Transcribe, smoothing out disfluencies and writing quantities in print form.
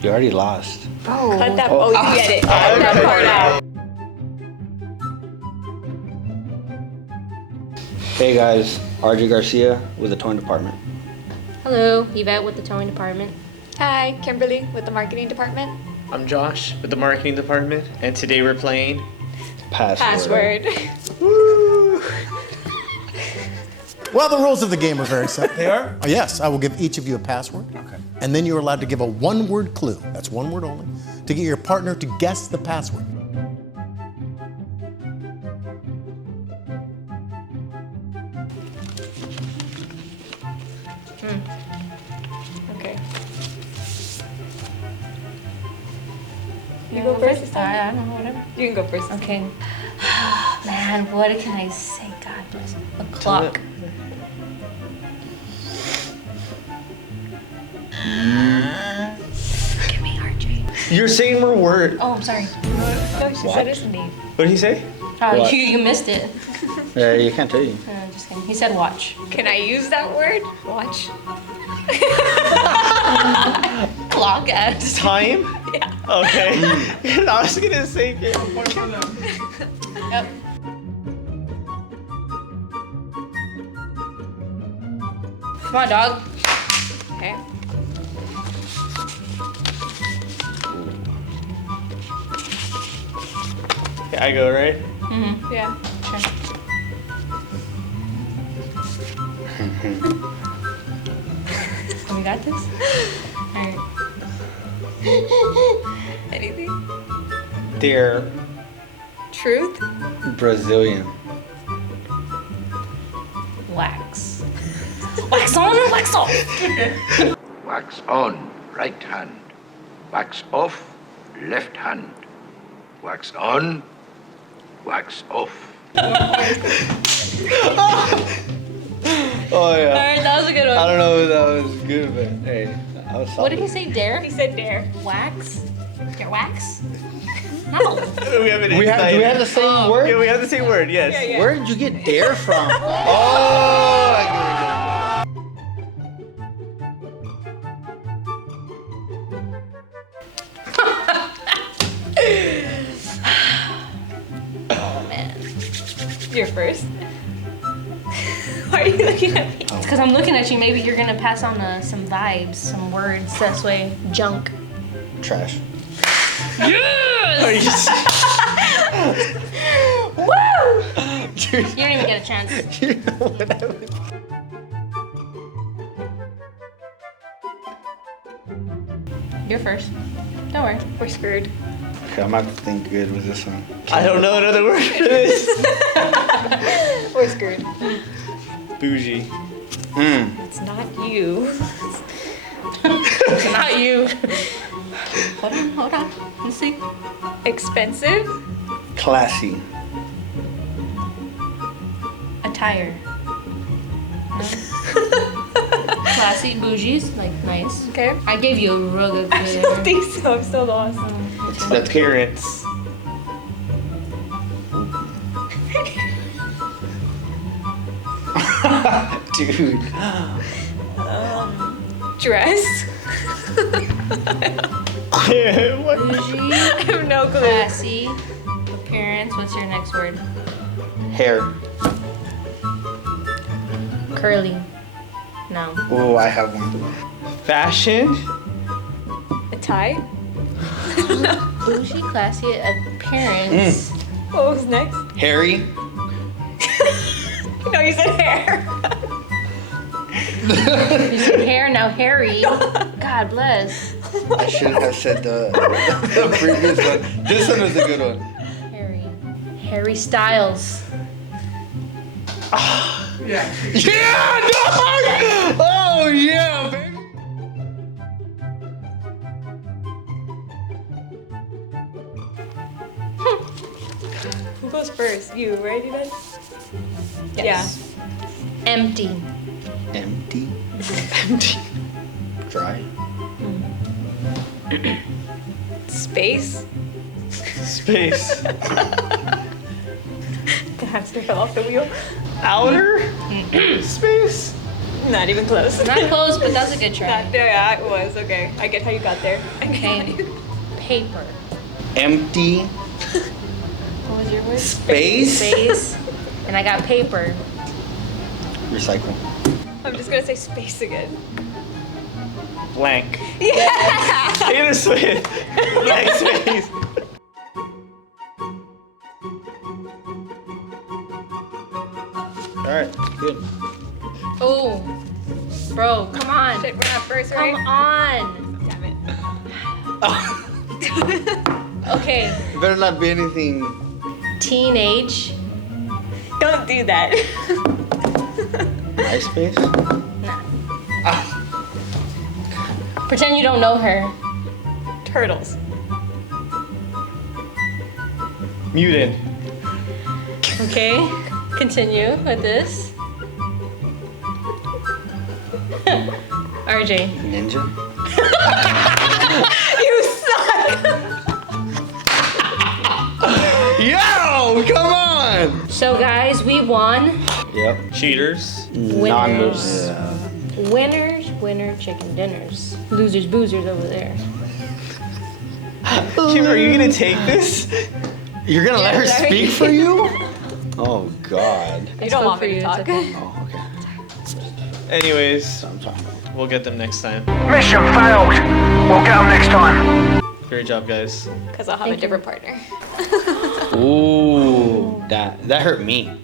You already lost. Oh. Cut that. Oh, you get it. Cut that part out. Hey guys, RJ Garcia with the towing department. Hello, Yvette with the towing department. Hi, Kimberly with the marketing department. I'm Josh with the marketing department, and today we're playing Password. Woo! Well, the rules of the game are very simple. They are? Yes, I will give each of you a password. Okay. And then you're allowed to give a one-word clue, that's one word only, to get your partner to guess the password. Okay. You go first this time? I don't know, whatever. You can go first. Okay. Man, what can I say? God bless. A clock. Give me RJ. You're saying more word. Oh, I'm sorry. No, she said his name. What did he say? Oh, What? you missed it. Yeah, you can't tell you. Just kidding. He said watch. Can I use that word? Watch. Clock as. Time? Yeah. Okay. I was gonna say Yep. Come on, dog. Okay. Okay, I go, right? Mm-hmm. Yeah. We got this? Alright. Anything? They're Truth? Brazilian. Wax. Wax on or wax off? Wax on, right hand. Wax off, left hand. Wax on, wax off. Oh yeah. Alright, that was a good one. I don't know if that was good, but hey, I was solid. What did he say? Dare? He said dare. Wax? Your wax? No. we have an Do we have the same word? Yeah, we have the same word. Yes. Yeah, yeah. Where did you get dare from? Oh, I Oh man. You're first. Why are you looking at me? It's because I'm looking at you. Maybe you're gonna pass on some vibes, some words. That's way junk. get it. Trash. Are you Woo! Dude, You don't even get a chance. you know what I was... You're first. Don't worry. We're screwed. Okay, I'm gonna have to think good with this one. I don't know another word for this. We're screwed. Bougie. It's not you. It's not you. Hold on. Let's see. Expensive? Classy. Attire. No? Classy, bougies, like nice. Okay. I gave you a real good I don't think so. I'm still lost. The appearance. Dude. Dress? Yeah, what? Bougie, I have no clue. classy, appearance. What's your next word? Hair. Curly. No. Oh, I have one. Fashion. A tie? Bougie, classy, appearance. What was next? Harry. No, you said hair. You said hair, now Harry. God bless. I should have said the previous one. This one was a good one. Harry. Harry Styles. Yeah, dog! Oh, yeah, baby. Who goes first? You, right, you guys? Yes. Empty. Empty. Empty. Dry. Yeah. Space? Space. The hamster fell off the wheel. Outer space. Not even close. Not close, but that's a good try. Yeah, it was. Okay. I get how you got there. Okay. Paper. Empty What was your word? space. Space. And I got paper. Recycle. I'm just gonna say space again. Blank. Yeah! Taylor Swift. Blank space. All right, good. Oh, bro, come on. Shit, we're not first, Come right? on. Damn it. Okay, It better not be anything. teenage. Don't do that. MySpace. Pretend you don't know her. Turtles. Muted. Okay, continue with this. RJ. Ninja. You suck! Yo, come on. So guys, we won. Yep. Cheaters. Winners. Winners, winner, chicken dinners. Losers, boozers over there. Kim, are you gonna take this? You're gonna let her sorry. speak for you? Oh God. You don't want me to talk. Oh, okay. Anyways, I'm sorry. we'll get them next time. Mission failed. We'll get 'em next time. Great job, guys. Because I'll have a different partner. Ooh, that hurt me.